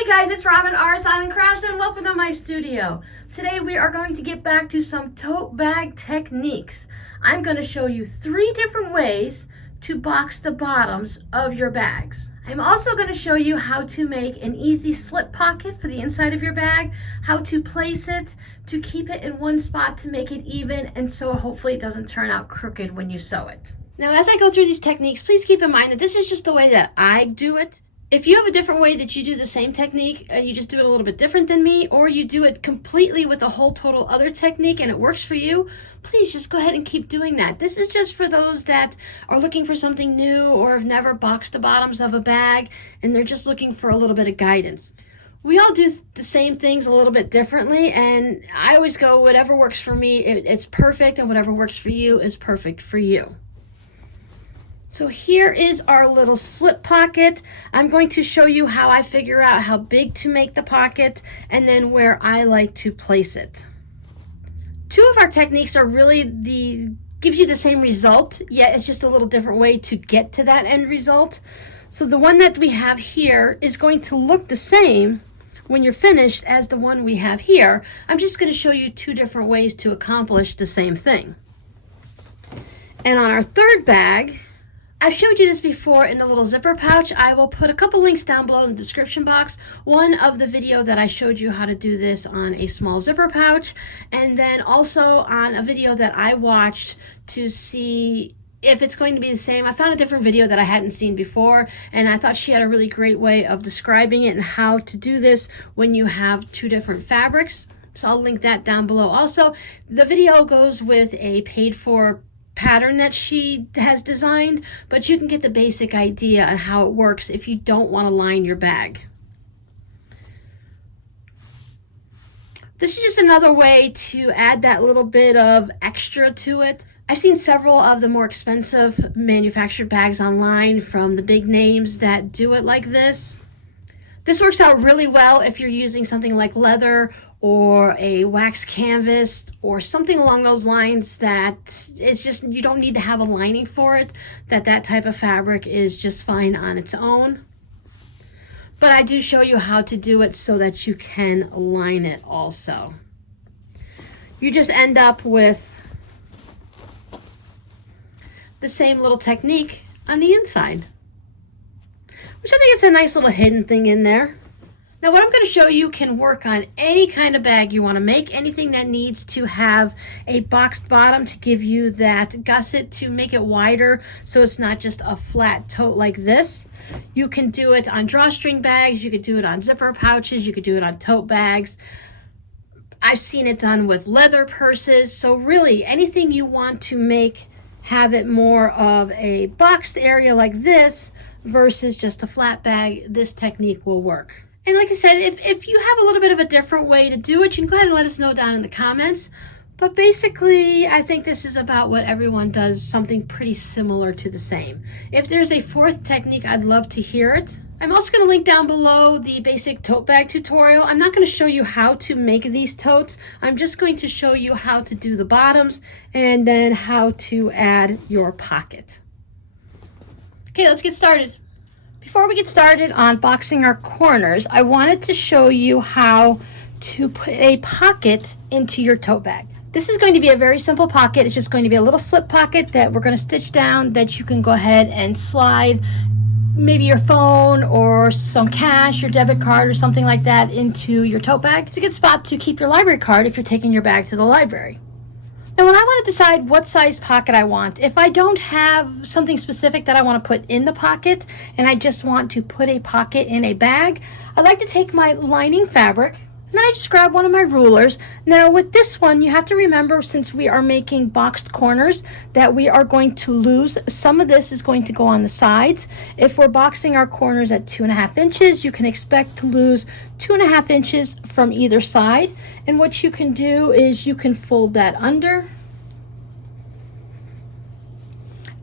Hey guys, it's Robin Arts Island Crafts and welcome to my studio. Today we are going to get back to some tote bag techniques. I'm going to show you 3 different ways to box the bottoms of your bags. I'm also going to show you how to make an easy slip pocket for the inside of your bag, how to place it to keep it in one spot to make it even, and so hopefully it doesn't turn out crooked when you sew it. Now as I go through these techniques, please keep in mind that this is just the way that I do it. If you have a different way that you do the same technique and you just do it a little bit different than me, or you do it completely with a whole total other technique and it works for you, please just go ahead and keep doing that. This is just for those that are looking for something new or have never boxed the bottoms of a bag and they're just looking for a little bit of guidance. We all do the same things a little bit differently, and I always go, whatever works for me, it's perfect, and whatever works for you is perfect for you. So here is our little slip pocket. I'm going to show you how I figure out how big to make the pocket and then where I like to place it. 2 of our techniques are really gives you the same result, yet it's just a little different way to get to that end result. So the one that we have here is going to look the same when you're finished as the one we have here. I'm just going to show you 2 different ways to accomplish the same thing. And on our 3rd bag, I've showed you this before in the little zipper pouch. I will put a couple links down below in the description box. One of the video that I showed you how to do this on a small zipper pouch, and then also on a video that I watched to see if it's going to be the same. I found a different video that I hadn't seen before, and I thought she had a really great way of describing it and how to do this when you have 2 different fabrics. So I'll link that down below. Also, the video goes with a paid for pattern that she has designed, but you can get the basic idea on how it works if you don't want to line your bag. This is just another way to add that little bit of extra to it. I've seen several of the more expensive manufactured bags online from the big names that do it like this. This works out really well if you're using something like leather or a wax canvas or something along those lines that it's just, you don't need to have a lining for it, that type of fabric is just fine on its own. But I do show you how to do it so that you can line it also. You just end up with the same little technique on the inside, which I think is a nice little hidden thing in there. Now what I'm going to show you can work on any kind of bag you want to make, anything that needs to have a boxed bottom to give you that gusset to make it wider so it's not just a flat tote like this. You can do it on drawstring bags, you could do it on zipper pouches, you could do it on tote bags. I've seen it done with leather purses, so really anything you want to make have it more of a boxed area like this versus just a flat bag, this technique will work. And like I said, if you have a little bit of a different way to do it, you can go ahead and let us know down in the comments. But basically, I think this is about what everyone does, something pretty similar to the same. If there's a 4th technique, I'd love to hear it. I'm also going to link down below the basic tote bag tutorial. I'm not going to show you how to make these totes. I'm just going to show you how to do the bottoms and then how to add your pocket. Okay, let's get started. Before we get started on boxing our corners, I wanted to show you how to put a pocket into your tote bag. This is going to be a very simple pocket. It's just going to be a little slip pocket that we're going to stitch down that you can go ahead and slide maybe your phone or some cash, your debit card or something like that into your tote bag. It's a good spot to keep your library card if you're taking your bag to the library. Now when I want to decide what size pocket I want, if I don't have something specific that I want to put in the pocket and I just want to put a pocket in a bag, I like to take my lining fabric and then I just grab one of my rulers. Now with this one, you have to remember, since we are making boxed corners, that we are going to lose some of this is going to go on the sides. If we're boxing our corners at 2.5 inches, you can expect to lose 2.5 inches from either side. And what you can do is you can fold that under,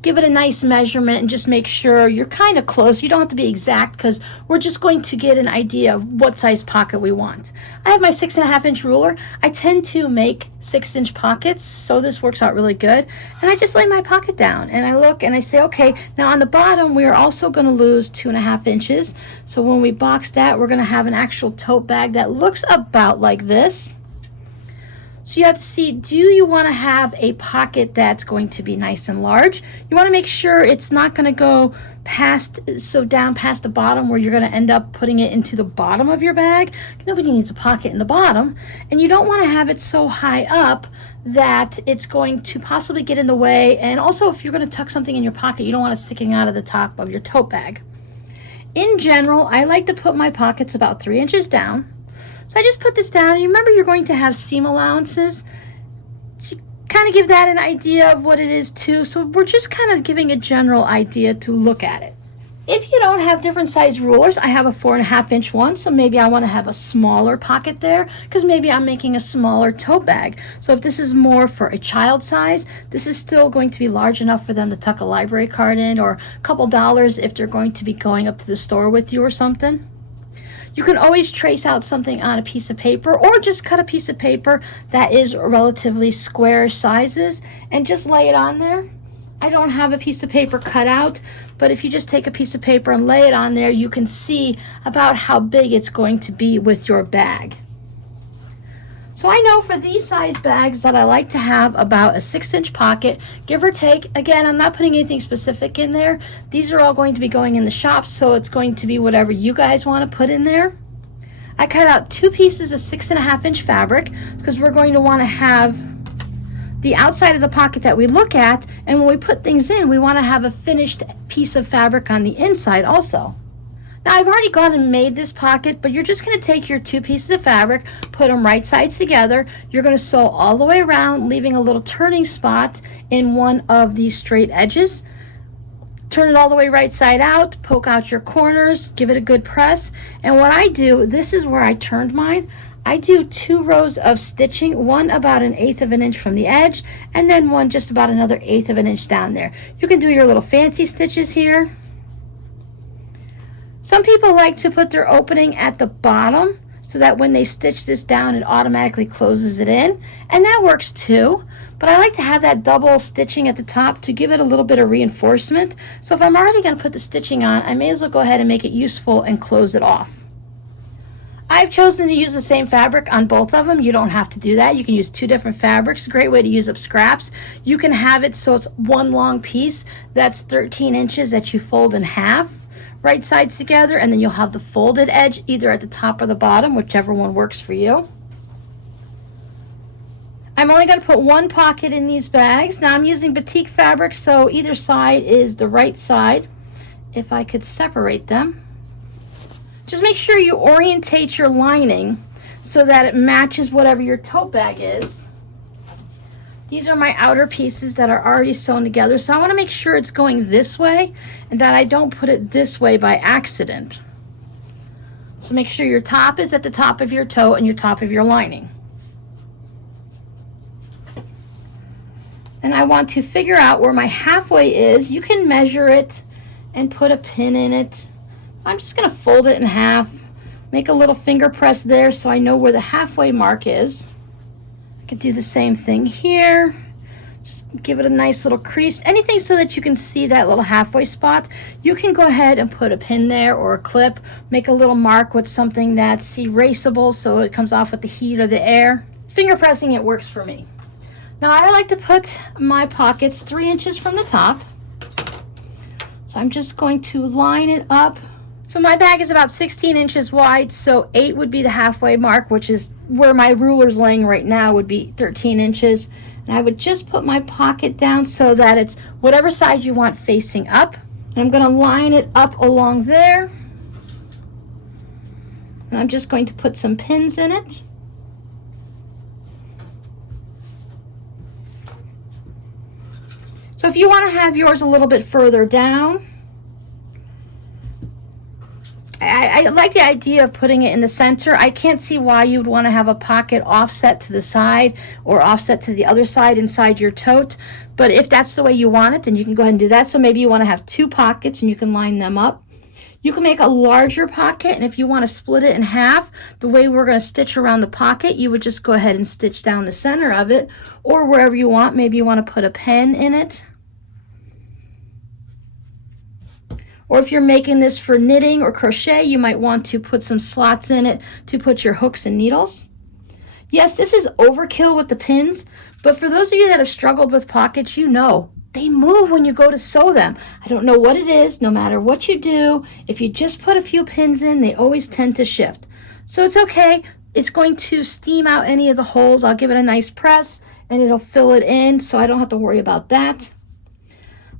give it a nice measurement and just make sure you're kind of close. You don't have to be exact because we're just going to get an idea of what size pocket we want. I have my 6.5-inch ruler. I tend to make 6-inch pockets, so this works out really good. And I just lay my pocket down and I look and I say, okay, now on the bottom we are also going to lose 2.5 inches. So when we box that, we're going to have an actual tote bag that looks about like this. So you have to see, do you want to have a pocket that's going to be nice and large? You want to make sure it's not going to go down past the bottom where you're going to end up putting it into the bottom of your bag. Nobody needs a pocket in the bottom. And you don't want to have it so high up that it's going to possibly get in the way. And also, if you're going to tuck something in your pocket, you don't want it sticking out of the top of your tote bag. In general, I like to put my pockets about 3 inches down. So I just put this down, and you remember you're going to have seam allowances to kind of give that an idea of what it is too. So we're just kind of giving a general idea to look at it. If you don't have different size rulers, I have a 4.5-inch one, so maybe I want to have a smaller pocket there because maybe I'm making a smaller tote bag. So if this is more for a child size, this is still going to be large enough for them to tuck a library card in, or a couple dollars if they're going to be going up to the store with you or something. You can always trace out something on a piece of paper or just cut a piece of paper that is relatively square sizes and just lay it on there. I don't have a piece of paper cut out, but if you just take a piece of paper and lay it on there, you can see about how big it's going to be with your bag. So I know for these size bags that I like to have about a 6-inch pocket, give or take. Again, I'm not putting anything specific in there. These are all going to be going in the shop, so it's going to be whatever you guys want to put in there. I cut out 2 pieces of 6.5-inch fabric because we're going to want to have the outside of the pocket that we look at, and when we put things in, we want to have a finished piece of fabric on the inside also. Now I've already gone and made this pocket, but you're just going to take your 2 pieces of fabric, put them right sides together. You're going to sew all the way around, leaving a little turning spot in one of these straight edges. Turn it all the way right side out, poke out your corners, give it a good press. And what I do, this is where I turned mine. I do 2 rows of stitching, one about 1/8 of an inch from the edge, and then one just about another 1/8 of an inch down there. You can do your little fancy stitches here. Some people like to put their opening at the bottom so that when they stitch this down, it automatically closes it in, and that works too. But I like to have that double stitching at the top to give it a little bit of reinforcement. So if I'm already going to put the stitching on, I may as well go ahead and make it useful and close it off. I've chosen to use the same fabric on both of them. You don't have to do that. You can use 2 different fabrics. A great way to use up scraps. You can have it so it's one long piece that's 13 inches that you fold in half, right sides together, and then you'll have the folded edge either at the top or the bottom, whichever one works for you. I'm only going to put 1 pocket in these bags. Now I'm using batik fabric, so either side is the right side. If I could separate them. Just make sure you orientate your lining so that it matches whatever your tote bag is. These are my outer pieces that are already sewn together, so I want to make sure it's going this way and that I don't put it this way by accident. So make sure your top is at the top of your tote and your top of your lining. And I want to figure out where my halfway is. You can measure it and put a pin in it. I'm just going to fold it in half, make a little finger press there so I know where the halfway mark is. I can do the same thing here. Just give it a nice little crease. Anything so that you can see that little halfway spot. You can go ahead and put a pin there or a clip. Make a little mark with something that's erasable so it comes off with the heat or the air. Finger pressing it works for me. Now I like to put my pockets 3 inches from the top. So I'm just going to line it up. So my bag is about 16 inches wide, so 8 would be the halfway mark, which is where my ruler's laying right now, would be 13 inches. And I would just put my pocket down so that it's whatever side you want facing up. And I'm going to line it up along there. And I'm just going to put some pins in it. So if you want to have yours a little bit further down, I like the idea of putting it in the center. I can't see why you'd want to have a pocket offset to the side or offset to the other side inside your tote. But if that's the way you want it, then you can go ahead and do that. So maybe you want to have two pockets and you can line them up. You can make a larger pocket, and if you want to split it in half, the way we're going to stitch around the pocket, you would just go ahead and stitch down the center of it, or wherever you want. Maybe you want to put a pen in it. Or if you're making this for knitting or crochet, you might want to put some slots in it to put your hooks and needles. Yes, this is overkill with the pins, but for those of you that have struggled with pockets, you know they move when you go to sew them. I don't know what it is, no matter what you do, if you just put a few pins in, they always tend to shift. So it's okay. It's going to steam out any of the holes. I'll give it a nice press and it'll fill it in, so I don't have to worry about that.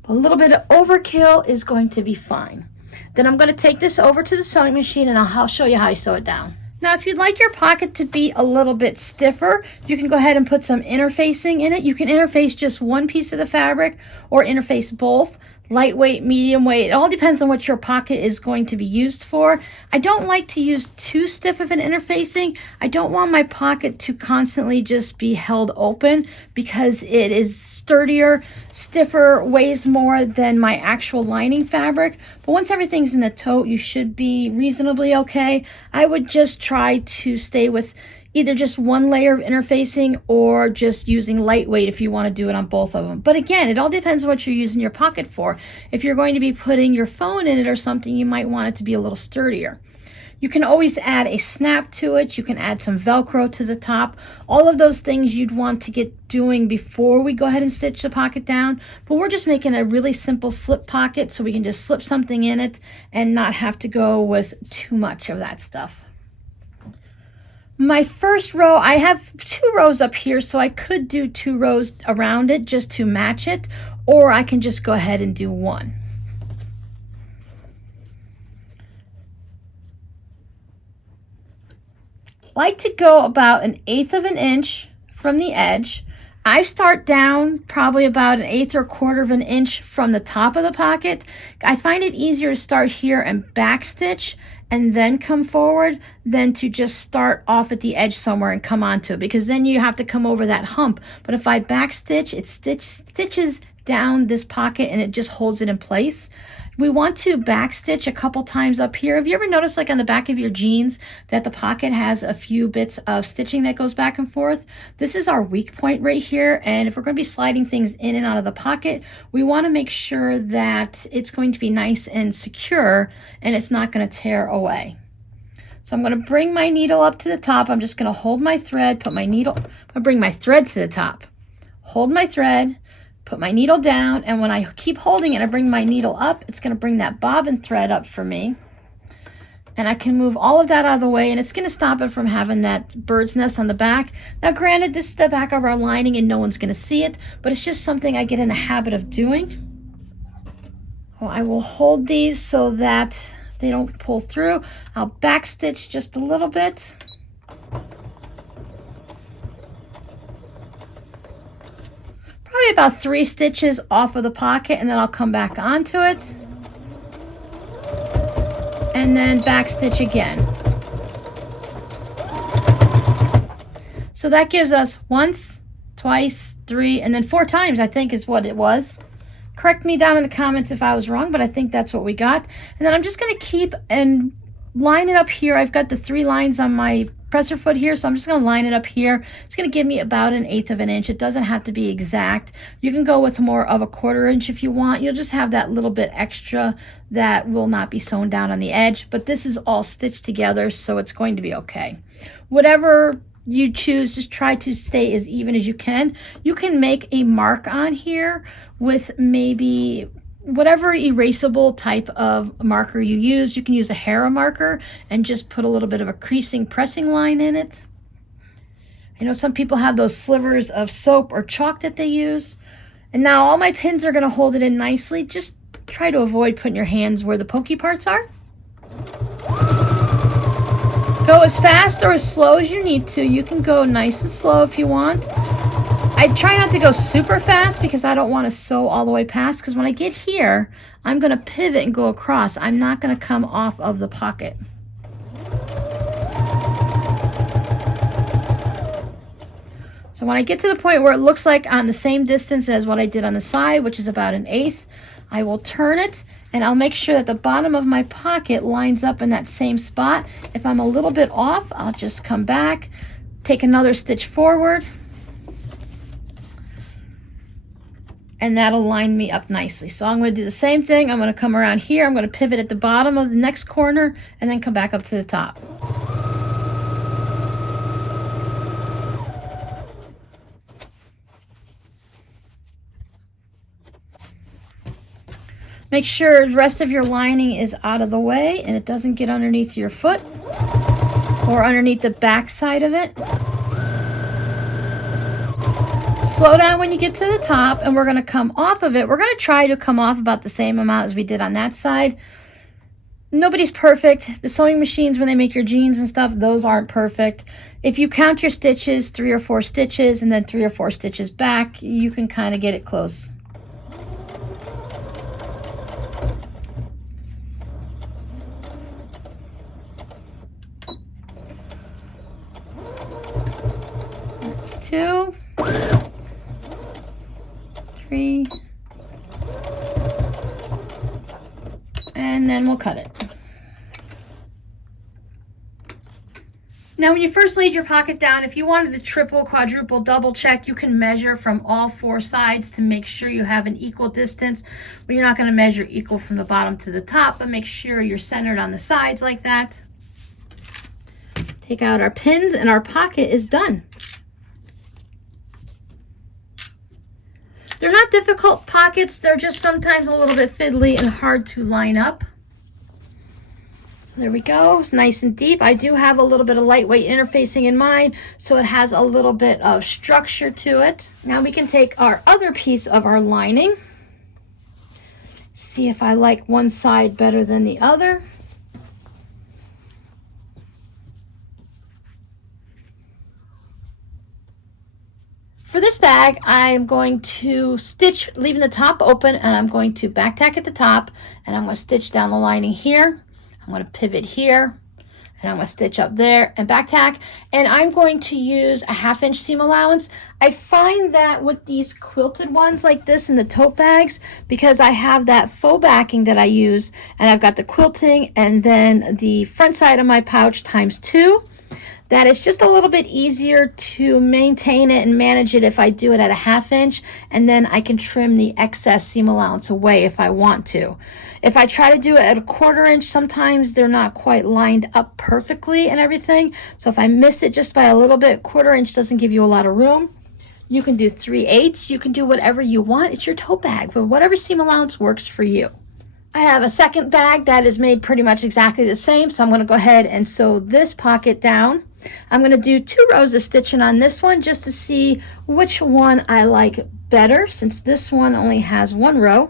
A little bit of overkill is going to be fine. Then I'm going to take this over to the sewing machine and I'll show you how I sew it down. Now, if you'd like your pocket to be a little bit stiffer, you can go ahead and put some interfacing in it. You can interface just one piece of the fabric or interface both. Lightweight, medium weight, it all depends on what your pocket is going to be used for. I don't like to use too stiff of an interfacing. I don't want my pocket to constantly just be held open because it is sturdier, stiffer, weighs more than my actual lining fabric. But once everything's in the tote, you should be reasonably okay. I would just try to stay with either just one layer of interfacing or just using lightweight if you want to do it on both of them. But again, it all depends on what you're using your pocket for. If you're going to be putting your phone in it or something, you might want it to be a little sturdier. You can always add a snap to it. You can add some Velcro to the top. All of those things you'd want to get doing before we go ahead and stitch the pocket down. But we're just making a really simple slip pocket so we can just slip something in it and not have to go with too much of that stuff. My first row, I have 2 rows up here, so I could do 2 rows around it just to match it, or I can just go ahead and do 1. Like to go about 1/8 of an inch from the edge. I start down probably about 1/8 or 1/4 of an inch from the top of the pocket. I find it easier to start here and backstitch and then come forward than to just start off at the edge somewhere and come onto it, because then you have to come over that hump. But if I backstitch, it stitches down this pocket and it just holds it in place. We want to backstitch a couple times up here. Have you ever noticed, like on the back of your jeans, that the pocket has a few bits of stitching that goes back and forth? This is our weak point right here, and if we're going to be sliding things in and out of the pocket, we want to make sure that it's going to be nice and secure and it's not going to tear away. So I'm going to bring my needle up to the top. I'm just going to hold my thread, put my needle, I'm going to bring my thread to the top, hold my thread, put my needle down, and when I keep holding it, I bring my needle up, it's going to bring that bobbin thread up for me. And I can move all of that out of the way, and it's going to stop it from having that bird's nest on the back. Now, granted, this is the back of our lining, and no one's going to see it, but it's just something I get in the habit of doing. Well, I will hold these so that they don't pull through. I'll backstitch just a little bit. Probably about 3 stitches off of the pocket, and then I'll come back onto it and then back stitch again. So that gives us once, twice, 3, and then 4 times, I think is what it was. Correct me down in the comments if I was wrong, but I think that's what we got. And then I'm just going to keep and line it up here. I've got the 3 lines on my presser foot here, so I'm just going to line it up here. It's going to give me about 1/8 of an inch. It doesn't have to be exact. You can go with more of a 1/4 inch if you want. You'll just have that little bit extra that will not be sewn down on the edge, but this is all stitched together, so it's going to be okay. Whatever you choose, just try to stay as even as you can. You can make a mark on here with maybe whatever erasable type of marker you use. You can use a Hera marker and just put a little bit of a creasing pressing line in it. I know some people have those slivers of soap or chalk that they use. And now all my pins are going to hold it in nicely. Just try to avoid putting your hands where the pokey parts are. Go as fast or as slow as you need to. You can go nice and slow if you want. I try not to go super fast because I don't want to sew all the way past, because when I get here, I'm going to pivot and go across. I'm not going to come off of the pocket. So when I get to the point where it looks like on the same distance as what I did on the side, which is about 1/8, I will turn it, and I'll make sure that the bottom of my pocket lines up in that same spot. If I'm a little bit off, I'll just come back, take another stitch forward, and that'll line me up nicely. So I'm going to do the same thing. I'm going to come around here. I'm going to pivot at the bottom of the next corner and then come back up to the top. Make sure the rest of your lining is out of the way and it doesn't get underneath your foot or underneath the back side of it. Slow down when you get to the top, and we're going to come off of it. We're going to try to come off about the same amount as we did on that side. Nobody's perfect. The sewing machines, when they make your jeans and stuff, those aren't perfect. If you count your stitches, 3 or 4 stitches, and then 3 or 4 stitches back, you can kind of get it close. That's 2, 3, and then we'll cut it. Now, when you first laid your pocket down, if you wanted to triple, quadruple, double check, you can measure from all 4 sides to make sure you have an equal distance. But you're not going to measure equal from the bottom to the top, but make sure you're centered on the sides like that. Take out our pins, and our pocket is done. They're not difficult pockets, they're just sometimes a little bit fiddly and hard to line up. So there we go, it's nice and deep. I do have a little bit of lightweight interfacing in mine, so it has a little bit of structure to it. Now we can take our other piece of our lining, see if I like one side better than the other. For this bag, I'm going to stitch, leaving the top open, and I'm going to back tack at the top, and I'm going to stitch down the lining here. I'm going to pivot here, and I'm going to stitch up there and back tack, and I'm going to use a 1/2 inch seam allowance. I find that with these quilted ones like this in the tote bags, because I have that faux backing that I use, and I've got the quilting and then the front side of my pouch ×2, that it's just a little bit easier to maintain it and manage it if I do it at a 1/2 inch, and then I can trim the excess seam allowance away if I want to. If I try to do it at a 1/4 inch, sometimes they're not quite lined up perfectly and everything. So if I miss it just by a little bit, 1/4 inch doesn't give you a lot of room. You can do 3/8, you can do whatever you want. It's your tote bag, but whatever seam allowance works for you. I have a second bag that is made pretty much exactly the same, so I'm going to go ahead and sew this pocket down. I'm going to do 2 rows of stitching on this one just to see which one I like better, since this one only has 1 row.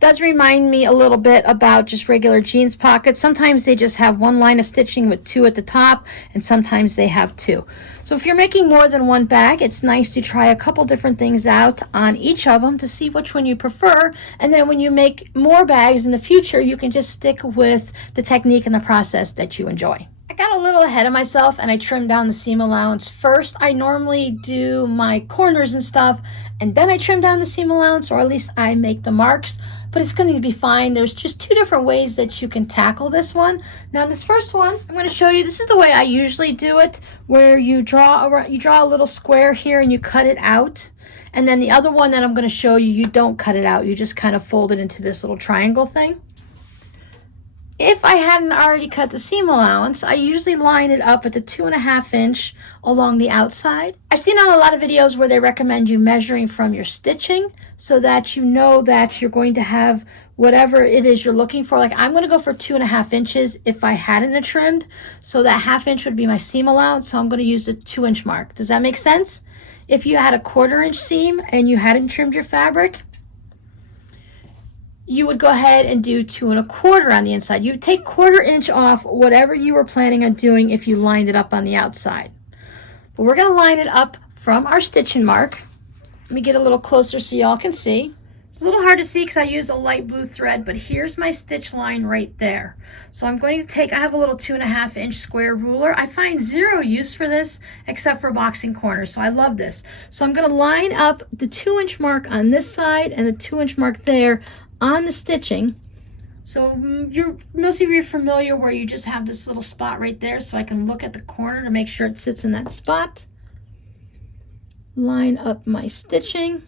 Does remind me a little bit about just regular jeans pockets. Sometimes they just have 1 line of stitching with 2 at the top, and sometimes they have 2. So if you're making more than 1 bag, it's nice to try a couple different things out on each of them to see which one you prefer, and then when you make more bags in the future, you can just stick with the technique and the process that you enjoy. I got a little ahead of myself and I trimmed down the seam allowance first. I normally do my corners and stuff, and then I trim down the seam allowance, or at least I make the marks, but it's going to be fine. There's just 2 different ways that you can tackle this one. Now this first one, I'm going to show you, this is the way I usually do it, where you draw a little square here and you cut it out. And then the other one that I'm going to show you, you don't cut it out, you just kind of fold it into this little triangle thing. If I hadn't already cut the seam allowance, I usually line it up at the 2.5 inch along the outside. I've seen on a lot of videos where they recommend you measuring from your stitching so that you know that you're going to have whatever it is you're looking for. Like I'm going to go for 2.5 inches if I hadn't trimmed. So that 1/2 inch would be my seam allowance. So I'm going to use the 2 inch mark. Does that make sense? If you had a 1/4 inch seam and you hadn't trimmed your fabric, you would go ahead and do 2 1/4 on the inside. You would take 1/4 inch off whatever you were planning on doing if you lined it up on the outside. But we're gonna line it up from our stitching mark. Let me get a little closer so y'all can see. It's a little hard to see because I use a light blue thread, but here's my stitch line right there. So I'm going to take, I have a little 2.5 inch square ruler. I find zero use for this except for boxing corners, so I love this. So I'm gonna line up the 2-inch mark on this side and the 2-inch mark there on the stitching. So most of you are familiar where you just have this little spot right there, so I can look at the corner to make sure it sits in that spot. Line up my stitching.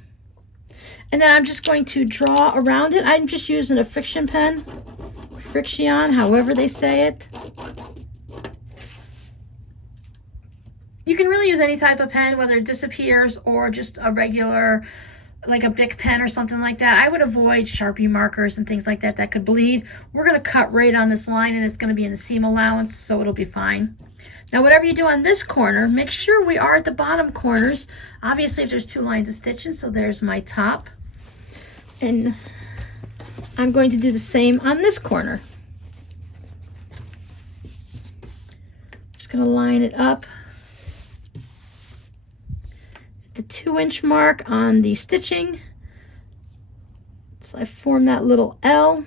And then I'm just going to draw around it. I'm just using a friction pen, friction, however they say it. You can really use any type of pen, whether it disappears or just a regular, like a Bic pen or something like that. I would avoid Sharpie markers and things like that that could bleed. We're going to cut right on this line, and it's going to be in the seam allowance, so it'll be fine. Now, whatever you do on this corner, make sure we are at the bottom corners. Obviously, if there's 2 lines of stitching, so there's my top. And I'm going to do the same on this corner. Just going to line it up at the 2-inch mark on the stitching. So I form that little L.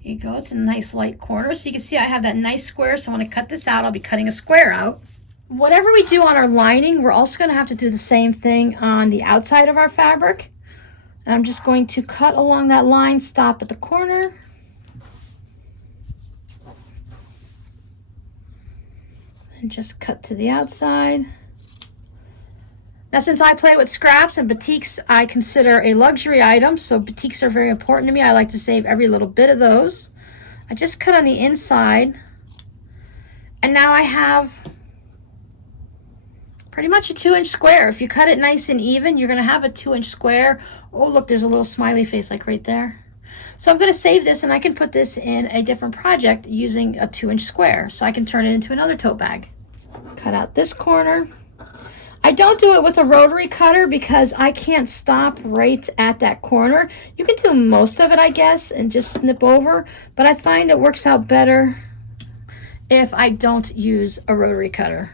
Here you go, it's a nice light corner. So you can see I have that nice square, so when I cut this out, I'll be cutting a square out. Whatever we do on our lining, we're also going to have to do the same thing on the outside of our fabric. And I'm just going to cut along that line, stop at the corner. And just cut to the outside. Now, since I play with scraps and batiks, I consider a luxury item, so batiks are very important to me. I like to save every little bit of those. I just cut on the inside, and now I have pretty much a 2-inch square. If you cut it nice and even, you're going to have a 2-inch square. Oh, look, there's a little smiley face like right there. So I'm going to save this, and I can put this in a different project using a 2-inch square, so I can turn it into another tote bag. Cut out this corner. I don't do it with a rotary cutter because I can't stop right at that corner. You can do most of it, I guess, and just snip over, but I find it works out better if I don't use a rotary cutter.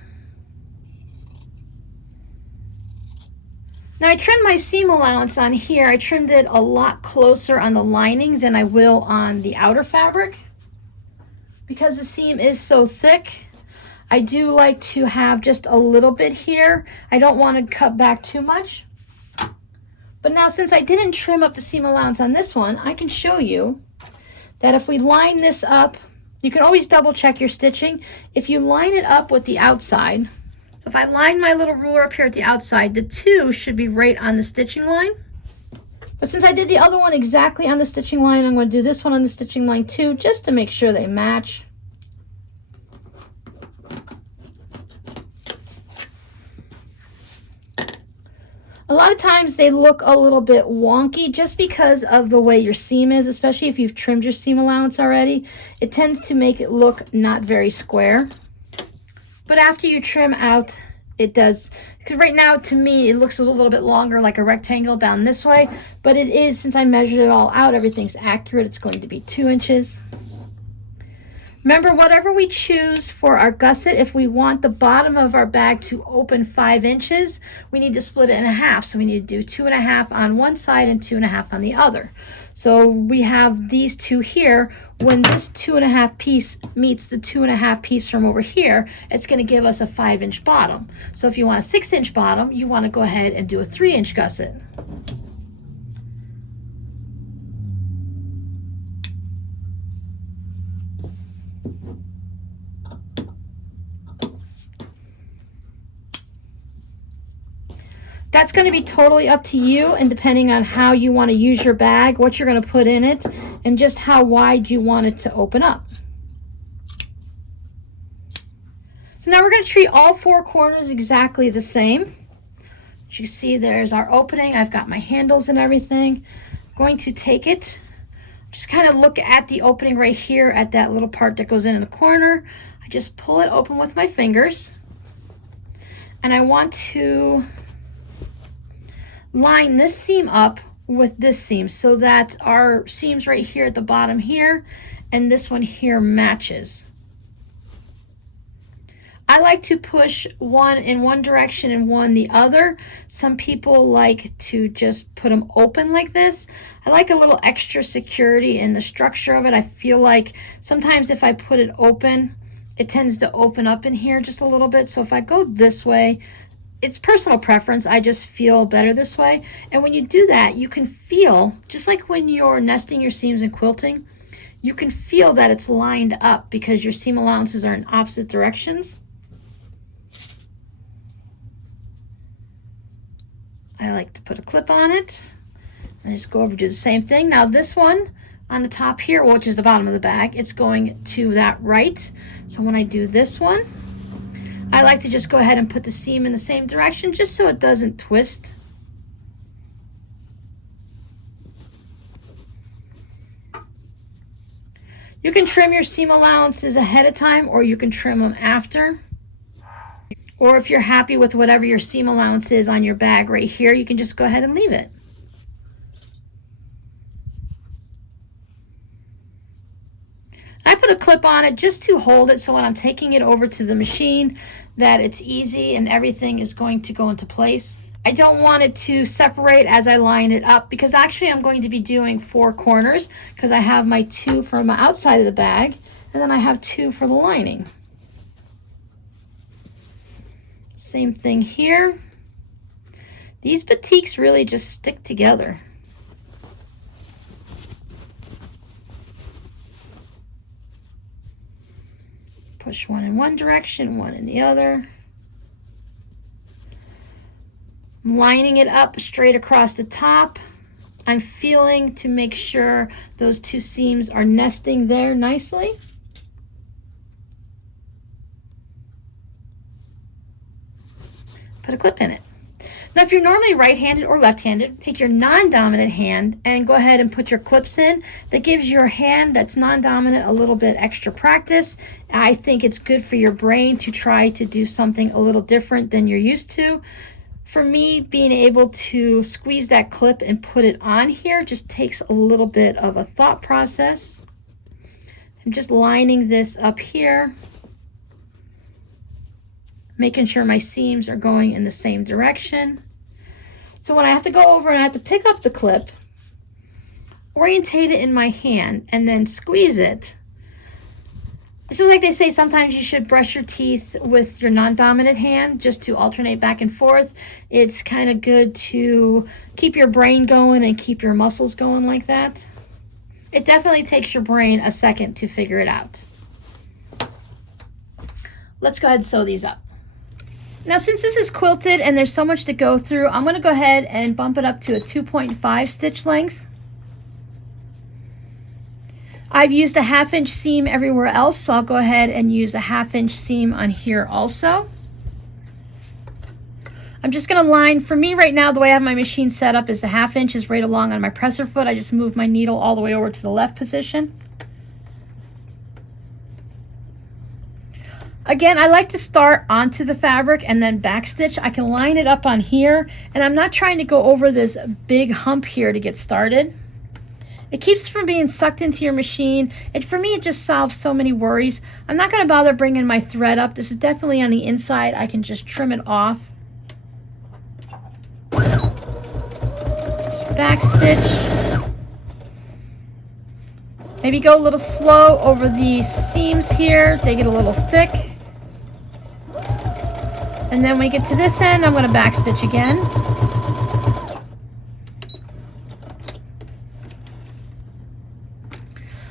Now I trimmed my seam allowance on here. I trimmed it a lot closer on the lining than I will on the outer fabric. Because the seam is so thick, I do like to have just a little bit here. I don't want to cut back too much. But now, since I didn't trim up the seam allowance on this one, I can show you that if we line this up, you can always double check your stitching. If you line it up with the outside, so if I line my little ruler up here at the outside, the 2 should be right on the stitching line. But since I did the other one exactly on the stitching line, I'm going to do this one on the stitching line too, just to make sure they match. A lot of times they look a little bit wonky just because of the way your seam is, especially if you've trimmed your seam allowance already. It tends to make it look not very square. But after you trim out, it does, because right now to me it looks a little bit longer like a rectangle down this way, but it is, since I measured it all out, everything's accurate. It's going to be 2 inches. Remember, whatever we choose for our gusset, if we want the bottom of our bag to open 5 inches, we need to split it in half. So we need to do 2.5 on one side and 2.5 on the other. So we have these two here. When this 2.5 piece meets the 2.5 piece from over here, it's going to give us a 5-inch bottom. So if you want a 6-inch bottom, you want to go ahead and do a 3-inch gusset. That's going to be totally up to you, and depending on how you want to use your bag, what you're going to put in it, and just how wide you want it to open up. So now we're going to treat all 4 corners exactly the same. As you see, there's our opening. I've got my handles and everything. I'm going to take it, just kind of look at the opening right here at that little part that goes in the corner. I just pull it open with my fingers. And I want to line this seam up with this seam so that our seams right here at the bottom here and this one here matches. I like to push one in one direction and one the other. Some people like to just put them open like this. I like a little extra security in the structure of it. I feel like sometimes if I put it open, it tends to open up in here just a little bit. So if I go this way, it's personal preference. I just feel better this way. And when you do that, you can feel, just like when you're nesting your seams and quilting, you can feel that it's lined up because your seam allowances are in opposite directions. I like to put a clip on it and just go over and do the same thing. Now this one on the top here, which is the bottom of the bag, it's going to that right. So when I do this one, I like to just go ahead and put the seam in the same direction just so it doesn't twist. You can trim your seam allowances ahead of time or you can trim them after. Or if you're happy with whatever your seam allowance is on your bag right here, you can just go ahead and leave it. I put a clip on it just to hold it so when I'm taking it over to the machine that it's easy and everything is going to go into place. I don't want it to separate as I line it up because actually I'm going to be doing 4 corners because I have my 2 from the outside of the bag and then I have 2 for the lining. Same thing here. These batiks really just stick together. Push one in one direction, one in the other. I'm lining it up straight across the top. I'm feeling to make sure those 2 seams are nesting there nicely. Put a clip in it. Now, if you're normally right-handed or left-handed, take your non-dominant hand and go ahead and put your clips in. That gives your hand that's non-dominant a little bit extra practice. I think it's good for your brain to try to do something a little different than you're used to. For me, being able to squeeze that clip and put it on here just takes a little bit of a thought process. I'm just lining this up here, making sure my seams are going in the same direction. So when I have to go over and I have to pick up the clip, orientate it in my hand, and then squeeze it. It's just like they say sometimes you should brush your teeth with your non-dominant hand just to alternate back and forth. It's kind of good to keep your brain going and keep your muscles going like that. It definitely takes your brain a second to figure it out. Let's go ahead and sew these up. Now, since this is quilted and there's so much to go through, I'm going to go ahead and bump it up to a 2.5 stitch length. I've used a 1/2 inch seam everywhere else, so I'll go ahead and use a 1/2 inch seam on here also. I'm just going to line, for me right now, the way I have my machine set up is the 1/2 inch is right along on my presser foot. I just move my needle all the way over to the left position. Again, I like to start onto the fabric and then backstitch. I can line it up on here, and I'm not trying to go over this big hump here to get started. It keeps it from being sucked into your machine. For me, it just solves so many worries. I'm not going to bother bringing my thread up. This is definitely on the inside. I can just trim it off. Just backstitch. Maybe go a little slow over the seams here. They get a little thick. And then when we get to this end, I'm going to backstitch again.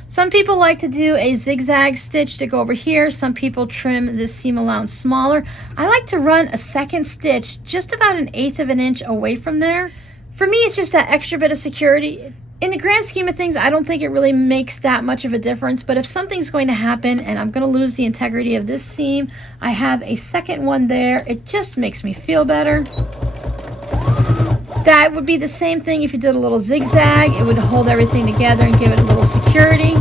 Some people like to do a zigzag stitch to go over here. Some people trim this seam allowance smaller. I like to run a second stitch just about 1/8 of an inch away from there. For me, it's just that extra bit of security. In the grand scheme of things, I don't think it really makes that much of a difference, but if something's going to happen and I'm going to lose the integrity of this seam, I have a second one there. It just makes me feel better. That would be the same thing if you did a little zigzag. It would hold everything together and give it a little security.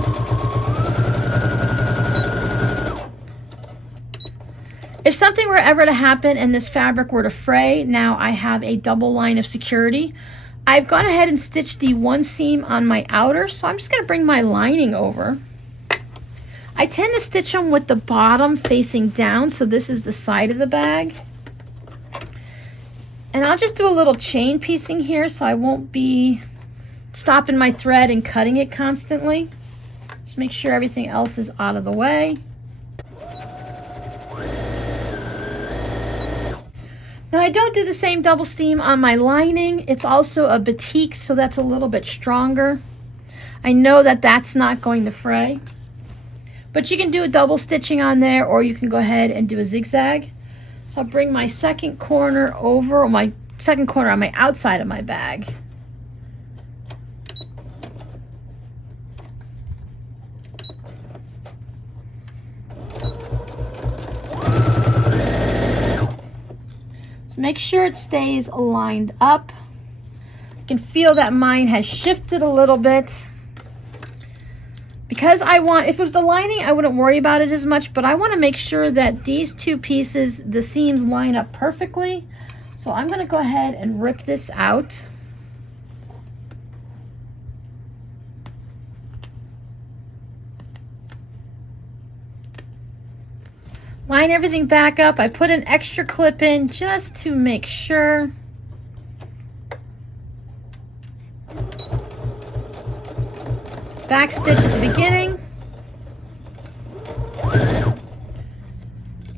If something were ever to happen and this fabric were to fray, now I have a double line of security. I've gone ahead and stitched the one seam on my outer, so I'm just going to bring my lining over. I tend to stitch them with the bottom facing down, so this is the side of the bag. And I'll just do a little chain piecing here so I won't be stopping my thread and cutting it constantly. Just make sure everything else is out of the way. Now I don't do the same double seam on my lining. It's also a batik, so that's a little bit stronger. I know that that's not going to fray. But you can do a double stitching on there, or you can go ahead and do a zigzag. So I'll bring my second corner over, or my second corner on my outside of my bag. So make sure it stays lined up. You can feel that mine has shifted a little bit. Because if it was the lining, I wouldn't worry about it as much, but I want to make sure that these two pieces, the seams line up perfectly. So I'm going to go ahead and rip this out. Line everything back up. I put an extra clip in just to make sure. Back stitch at the beginning.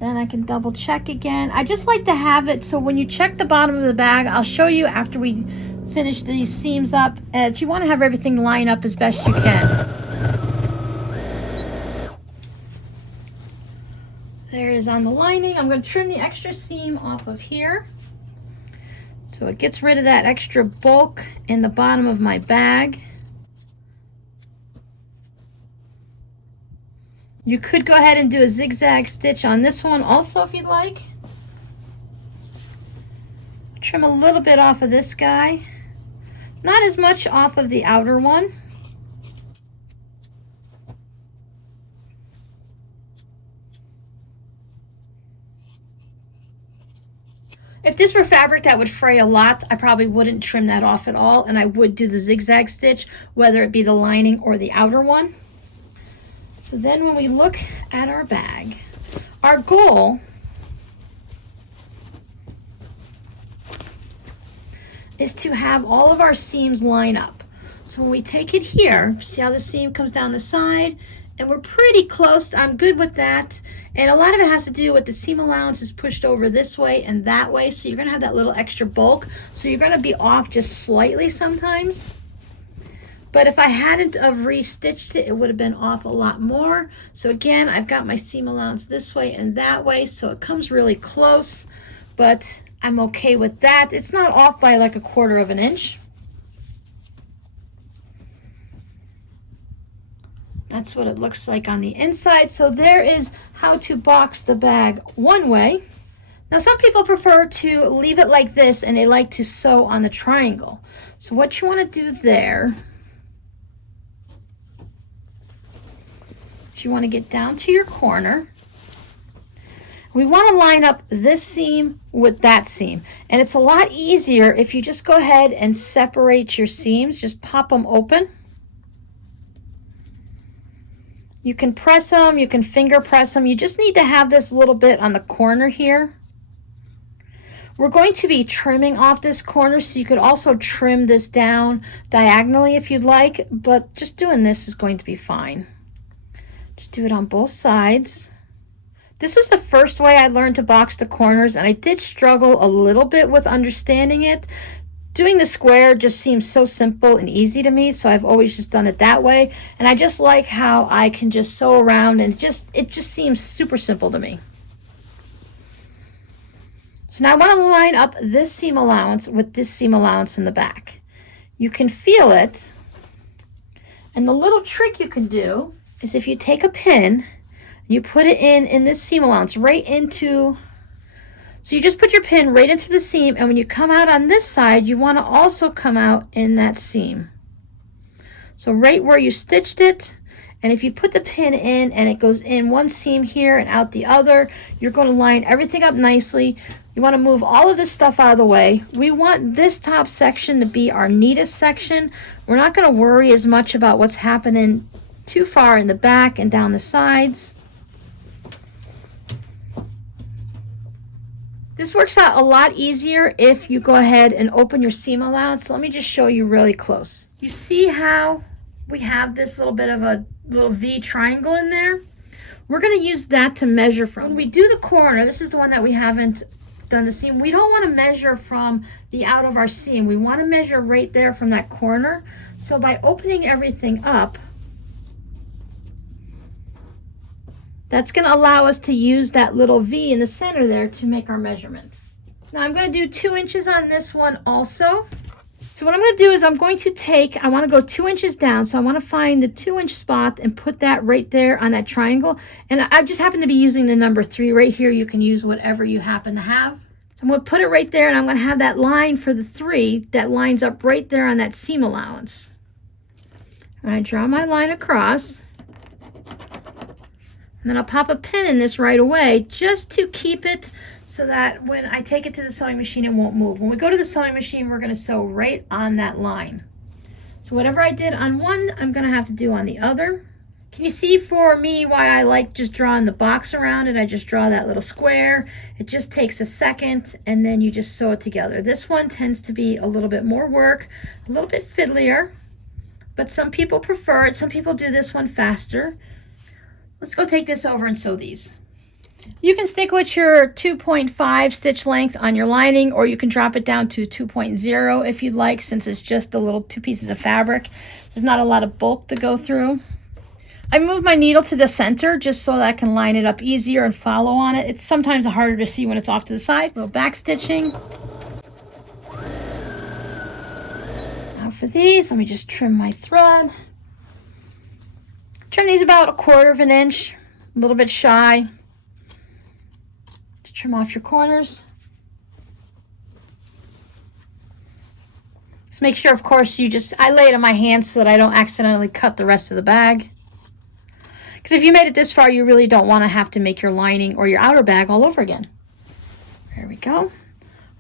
Then I can double check again. I just like to have it so when you check the bottom of the bag, I'll show you after we finish these seams up, that you want to have everything line up as best you can. There it is on the lining. I'm going to trim the extra seam off of here, so it gets rid of that extra bulk in the bottom of my bag. You could go ahead and do a zigzag stitch on this one also if you'd like. Trim a little bit off of this guy. Not as much off of the outer one. If this were fabric that would fray a lot, I probably wouldn't trim that off at all, and I would do the zigzag stitch, whether it be the lining or the outer one. So then when we look at our bag, our goal is to have all of our seams line up. So when we take it here, see how the seam comes down the side, and we're pretty close. I'm good with that. And a lot of it has to do with the seam allowance is pushed over this way and that way, so you're gonna have that little extra bulk. So you're gonna be off just slightly sometimes. But if I hadn't have restitched it, it would have been off a lot more. So again, I've got my seam allowance this way and that way, so it comes really close, but I'm okay with that. It's not off by like 1/4 of an inch. That's what it looks like on the inside. So there is how to box the bag one way. Now some people prefer to leave it like this, and they like to sew on the triangle. So what you want to do there, you want to get down to your corner. We want to line up this seam with that seam, and it's a lot easier if you just go ahead and separate your seams. Just pop them open. You can press them, you can finger press them. You just need to have this little bit on the corner here. We're going to be trimming off this corner, so you could also trim this down diagonally if you'd like, but just doing this is going to be fine. Just do it on both sides. This was the first way I learned to box the corners, and I did struggle a little bit with understanding it. Doing the square just seems so simple and easy to me, so I've always just done it that way. And I just like how I can just sew around, and it just seems super simple to me. So now I want to line up this seam allowance with this seam allowance in the back. You can feel it, and the little trick you can do is if you take a pin, you put it in this seam allowance right into, so you just put your pin right into the seam, and when you come out on this side, you want to also come out in that seam. So right where you stitched it, And if you put the pin in and it goes in one seam here and out the other, you're going to line everything up nicely. You want to move all of this stuff out of the way. We want this top section to be our neatest section. We're not going to worry as much about what's happening too far in the back and down the sides. This works out a lot easier if you go ahead and open your seam allowance. Let me just show you really close. You see how we have this little bit of a little V triangle in there? We're going to use that to measure from. When we do the corner, this is the one that we haven't done the seam. We don't want to measure from the out of our seam. We want to measure right there from that corner. So by opening everything up, that's going to allow us to use that little V in the center there to make our measurement. Now I'm going to do 2 inches on this one also. So what I'm going to do is I'm going to take, I want to go 2 inches down. So I want to find the 2-inch spot and put that right there on that triangle. And I just happen to be using the number 3 right here. You can use whatever you happen to have. So I'm going to put it right there, and I'm going to have that line for the 3 that lines up right there on that seam allowance. And I draw my line across. And then I'll pop a pin in this right away just to keep it so that when I take it to the sewing machine, it won't move. When we go to the sewing machine, we're going to sew right on that line. So whatever I did on one, I'm going to have to do on the other. Can you see for me why I like just drawing the box around it? I just draw that little square. It just takes a second, and then you just sew it together. This one tends to be a little bit more work, a little bit fiddlier, but some people prefer it. Some people do this one faster. Let's go take this over and sew these. You can stick with your 2.5 stitch length on your lining, or you can drop it down to 2.0 if you'd like, since it's just a little 2 pieces of fabric. There's not a lot of bulk to go through. I moved my needle to the center just so that I can line it up easier and follow on it. It's sometimes harder to see when it's off to the side. A little back stitching. Now for these, let me just trim my thread. Trim these about 1/4 inch, a little bit shy. Just trim off your corners. Just make sure, of course, I lay it on my hand so that I don't accidentally cut the rest of the bag. Because if you made it this far, you really don't want to have to make your lining or your outer bag all over again. There we go.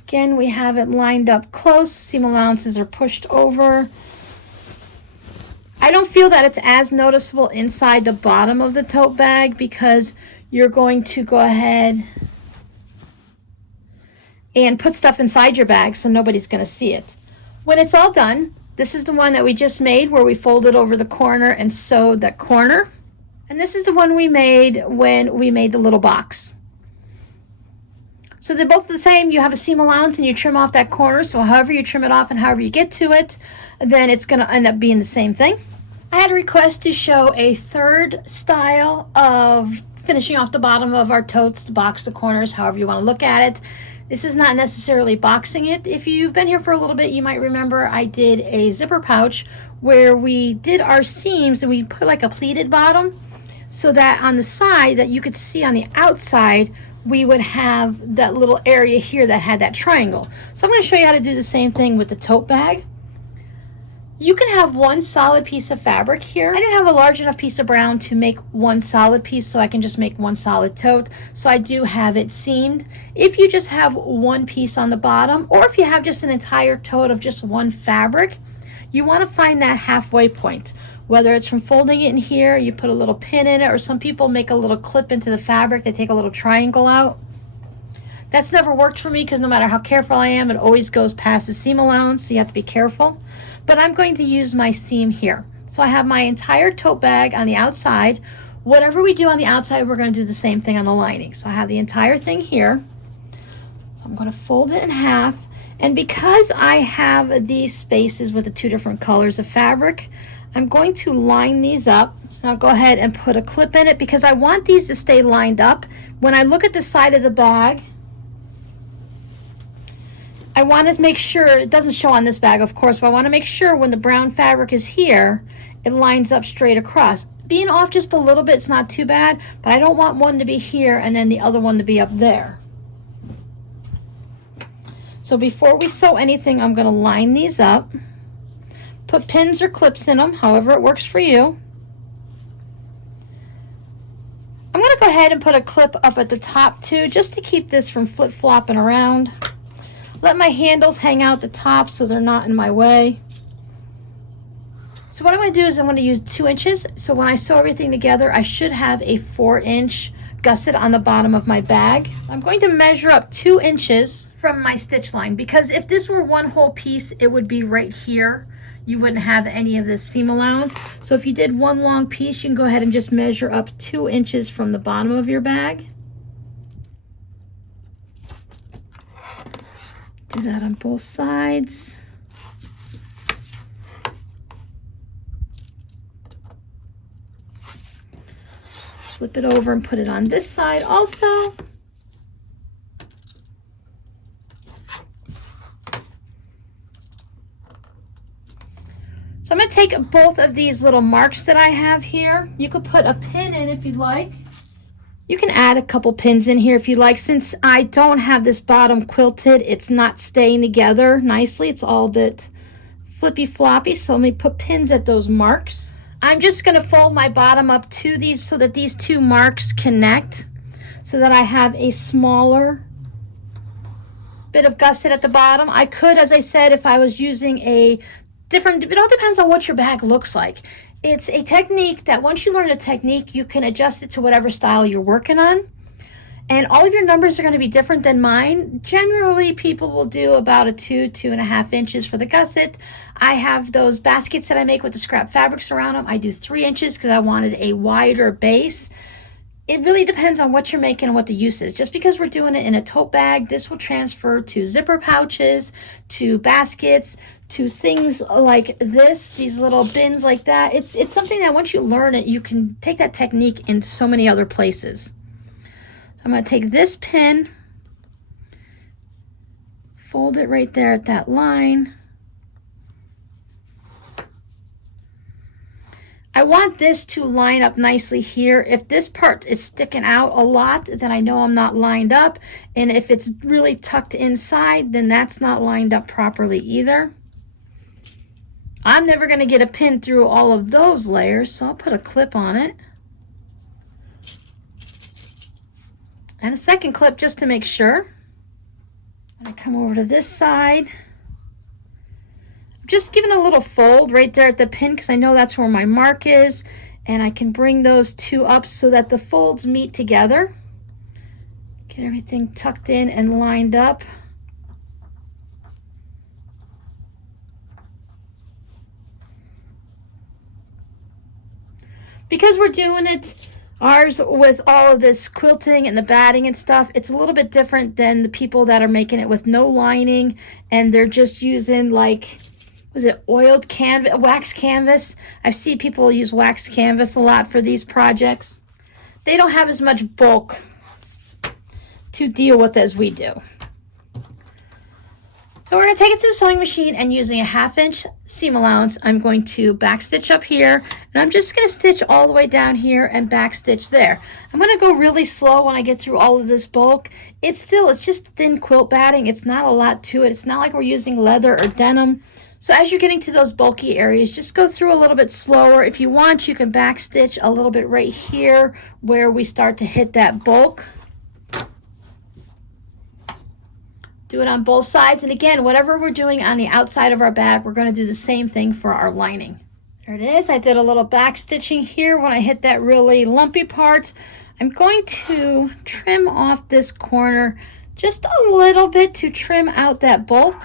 Again, we have it lined up close. Seam allowances are pushed over. I don't feel that it's as noticeable inside the bottom of the tote bag because you're going to go ahead and put stuff inside your bag so nobody's going to see it. When it's all done, this is the one that we just made where we folded over the corner and sewed that corner. And this is the one we made when we made the little box. So they're both the same. You have a seam allowance and you trim off that corner. So however you trim it off and however you get to it, then it's going to end up being the same thing. I had a request to show a third style of finishing off the bottom of our totes, to box the corners, however you want to look at it. This is not necessarily boxing it. If you've been here for a little bit, you might remember I did a zipper pouch where we did our seams and we put like a pleated bottom so that on the side that you could see on the outside, we would have that little area here that had that triangle. So I'm going to show you how to do the same thing with the tote bag. You can have one solid piece of fabric here. I didn't have a large enough piece of brown to make one solid piece, so I can just make one solid tote. So I do have it seamed. If you just have one piece on the bottom, or if you have just an entire tote of just one fabric, you want to find that halfway point. Whether it's from folding it in here, you put a little pin in it, or some people make a little clip into the fabric. They take a little triangle out. That's never worked for me because no matter how careful I am, it always goes past the seam allowance, so you have to be careful. But I'm going to use my seam here. So I have my entire tote bag on the outside. Whatever we do on the outside, we're going to do the same thing on the lining. So I have the entire thing here. So I'm going to fold it in half. And because I have these spaces with the 2 different colors of fabric, I'm going to line these up. I'll go ahead and put a clip in it because I want these to stay lined up. When I look at the side of the bag, I want to make sure, it doesn't show on this bag of course, but I want to make sure when the brown fabric is here, it lines up straight across. Being off just a little bit is not too bad, but I don't want one to be here and then the other one to be up there. So before we sew anything, I'm going to line these up. Put pins or clips in them, however it works for you. I'm going to go ahead and put a clip up at the top too, just to keep this from flip-flopping around. Let my handles hang out the top so they're not in my way. So what I'm going to do is I'm going to use 2 inches. So when I sew everything together, I should have a 4-inch gusset on the bottom of my bag. I'm going to measure up 2 inches from my stitch line, because if this were one whole piece, it would be right here. You wouldn't have any of this seam allowance. So if you did one long piece, you can go ahead and just measure up 2 inches from the bottom of your bag. Do that on both sides. Flip it over and put it on this side also. So I'm going to take both of these little marks that I have here. You could put a pin in if you'd like. You can add a couple pins in here if you like. Since I don't have this bottom quilted, it's not staying together nicely. It's all a bit flippy floppy, so let me put pins at those marks. I'm just going to fold my bottom up to these so that these 2 marks connect, so that I have a smaller bit of gusset at the bottom. I could, as I said, if I was using a different, it all depends on what your bag looks like. It's a technique that once you learn a technique, you can adjust it to whatever style you're working on. And all of your numbers are going to be different than mine. Generally, people will do about a 2.5 inches for the gusset. I have those baskets that I make with the scrap fabrics around them. I do 3 inches because I wanted a wider base. It really depends on what you're making and what the use is. Just because we're doing it in a tote bag, this will transfer to zipper pouches, to baskets, to things like this, these little bins like that. It's something that once you learn it, you can take that technique into so many other places. So I'm going to take this pin, fold it right there at that line. I want this to line up nicely here. If this part is sticking out a lot, then I know I'm not lined up. And if it's really tucked inside, then that's not lined up properly either. I'm never going to get a pin through all of those layers, so I'll put a clip on it. And a second clip just to make sure. I come over to this side. Just giving a little fold right there at the pin because I know that's where my mark is, and I can bring those 2 up so that the folds meet together. Get everything tucked in and lined up. Because we're doing it ours with all of this quilting and the batting and stuff, it's a little bit different than the people that are making it with no lining and they're just using, like, was it oiled canvas, wax canvas? I've seen people use wax canvas a lot for these projects. They don't have as much bulk to deal with as we do. So we're going to take it to the sewing machine, and using a 1/2 inch seam allowance, I'm going to back stitch up here, and I'm just going to stitch all the way down here and back stitch there. I'm going to go really slow when I get through all of this bulk. It's just thin quilt batting. It's not a lot to it. It's not like we're using leather or denim. So as you're getting to those bulky areas, just go through a little bit slower. If you want, you can back stitch a little bit right here where we start to hit that bulk. Do it on both sides. And again, whatever we're doing on the outside of our bag, we're going to do the same thing for our lining. There it is. I did a little back stitching here when I hit that really lumpy part. I'm going to trim off this corner just a little bit to trim out that bulk.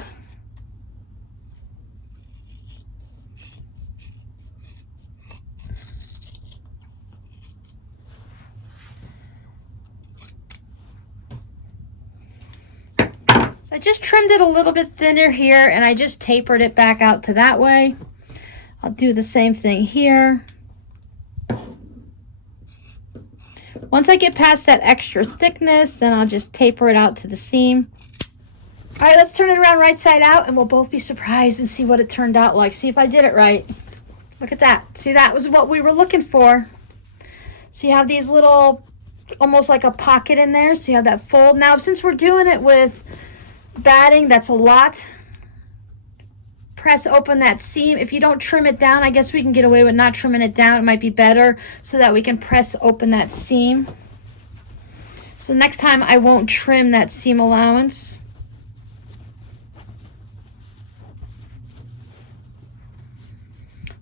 So I just trimmed it a little bit thinner here, and I just tapered it back out to that way. I'll do the same thing here. Once I get past that extra thickness, then I'll just taper it out to the seam. All right, let's turn it around right side out, and we'll both be surprised and see what it turned out like. See if I did it right. Look at that. See, that was what we were looking for. So you have these little, almost like a pocket in there, so you have that fold. Now, since we're doing it with batting, that's a lot. press open that seam. If you don't trim it down, I guess we can get away with not trimming it down. It might be better so that we can press open that seam. So next time I won't trim that seam allowance.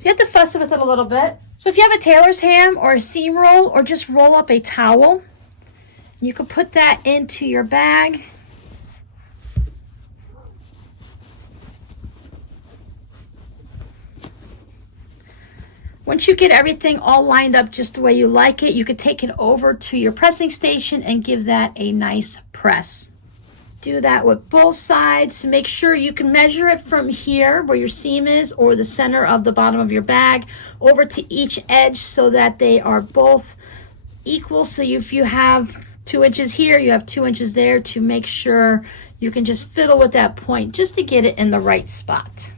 You have to fuss with it a little bit. So if you have a tailor's ham or a seam roll, or just roll up a towel, you can put that into your bag. Once you get everything all lined up just the way you like it, you can take it over to your pressing station and give that a nice press. Do that with both sides. Make sure you can measure it from here where your seam is, or the center of the bottom of your bag, over to each edge so that they are both equal. So if you have 2 inches here, you have 2 inches there, to make sure you can just fiddle with that point just to get it in the right spot.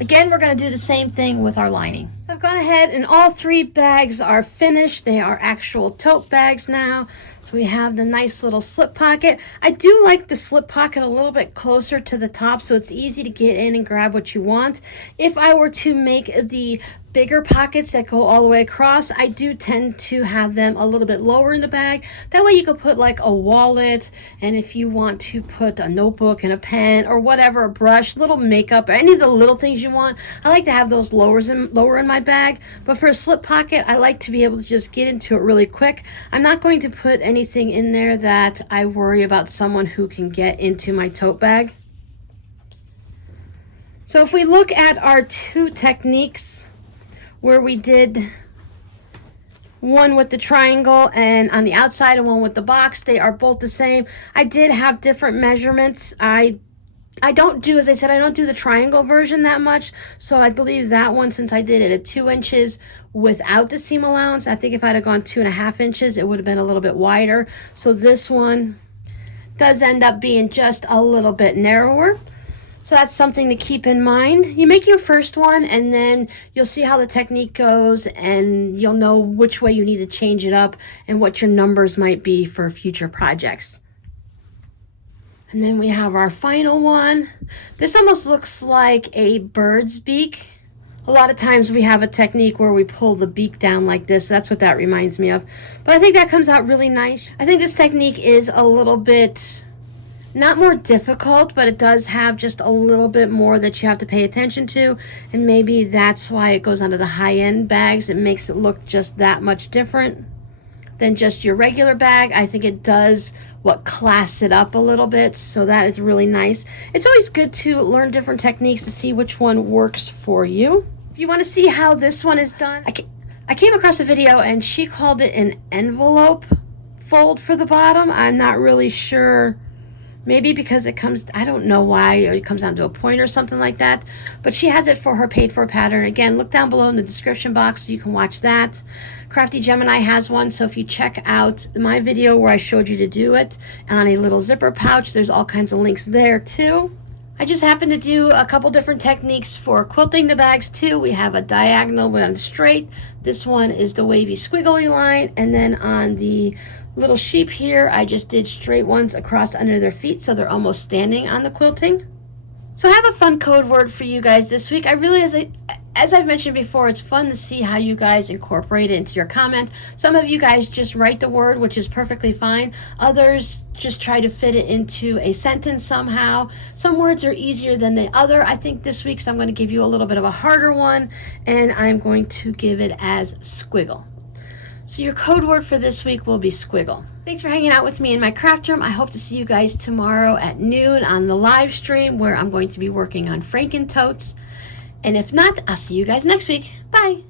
Again, we're going to do the same thing with our lining. I've gone ahead and all 3 bags are finished. They are actual tote bags now. So we have the nice little slip pocket. I do like the slip pocket a little bit closer to the top so it's easy to get in and grab what you want. If I were to make the bigger pockets that go all the way across, I do tend to have them a little bit lower in the bag. That way you can put like a wallet, and if you want to put a notebook and a pen or whatever, a brush, little makeup, any of the little things you want, I like to have those lower in my bag. But for a slip pocket, I like to be able to just get into it really quick. I'm not going to put anything in there that I worry about someone who can get into my tote bag. So if we look at our 2 techniques, where we did one with the triangle and on the outside and one with the box, they are both the same. I did have different measurements. I don't do, as I said, I don't do the triangle version that much. So I believe that one, since I did it at 2 inches without the seam allowance, I think if I'd have gone 2.5 inches, it would have been a little bit wider. So this one does end up being just a little bit narrower. So that's something to keep in mind. You make your first one and then you'll see how the technique goes, and you'll know which way you need to change it up and what your numbers might be for future projects. And then we have our final one. This almost looks like a bird's beak. A lot of times we have a technique where we pull the beak down like this. That's what that reminds me of. But I think that comes out really nice. I think this technique is a little bit, not more difficult, but it does have just a little bit more that you have to pay attention to, and maybe that's why it goes onto the high-end bags. It makes it look just that much different than just your regular bag. I think it does class it up a little bit, so that is really nice. It's always good to learn different techniques to see which one works for you. If you want to see how this one is done, I came across a video and she called it an envelope fold for the bottom. I'm not really sure. Maybe because it comes, I don't know why, or it comes down to a point or something like that. But she has it for her paid for pattern. Again, look down below in the description box so you can watch that. Crafty Gemini has one, so if you check out my video where I showed you to do it on a little zipper pouch, there's all kinds of links there too. I just happened to do a couple different techniques for quilting the bags too. We have a diagonal one straight. This one is the wavy squiggly line, and then on the little sheep here, I just did straight ones across under their feet so they're almost standing on the quilting. So I have a fun code word for you guys this week. I really, as I've mentioned before, it's fun to see how you guys incorporate it into your comment. Some of you guys just write the word, which is perfectly fine. Others just try to fit it into a sentence somehow. Some words are easier than the other. I think this week's I'm going to give you a little bit of a harder one, and I'm going to give it as squiggle. So your code word for this week will be squiggle. Thanks for hanging out with me in my craft room. I hope to see you guys tomorrow at noon on the live stream where I'm going to be working on Franken totes. And if not, I'll see you guys next week. Bye.